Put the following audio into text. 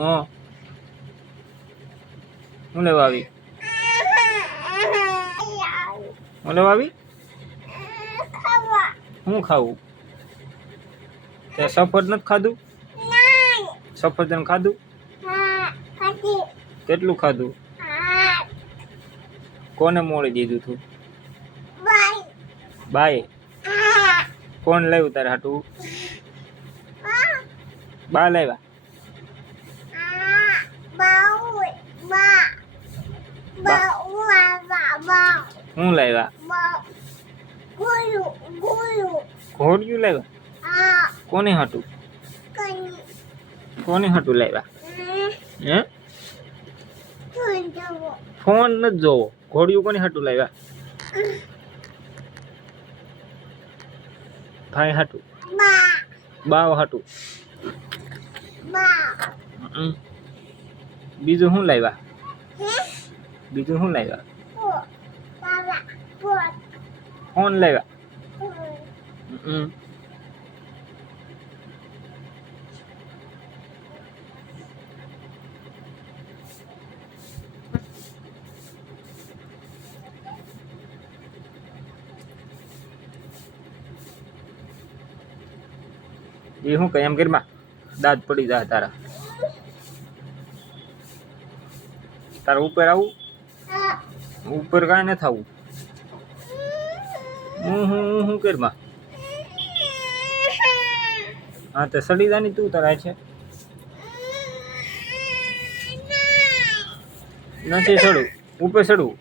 હા હું લેવા આવી હું લેવા આવી હું ખાવું તે સફર નથી ખાધું સફરજન ખાધું કેટલું ખાધું કોને મોડી દીધું તું બાય કોણ લાવ્યું તારે હાટું બા લાવ્યા હું લાવ્યા ઘોડિયું લાવ્યા કોને હાટું કોને હાટું લાવ્યા હે ફોન નથી જોવો ઘોડિયું કોને હાટું લાવ્યા ભાઈ હાટું બાવ હાટું બીજું શું લાવ્યા બીજું શું લાવ્યા ફોન લાવ્યા એ શું કઈ એમ ઘરમાં દાંત પડી જાય તારા તારા ઉપર આવું ઉપર કાંઈ નથી આવું હું ઘરમાં હા તો સડી જાની તું તારા છે નથી ચડું ઉપર ચડવું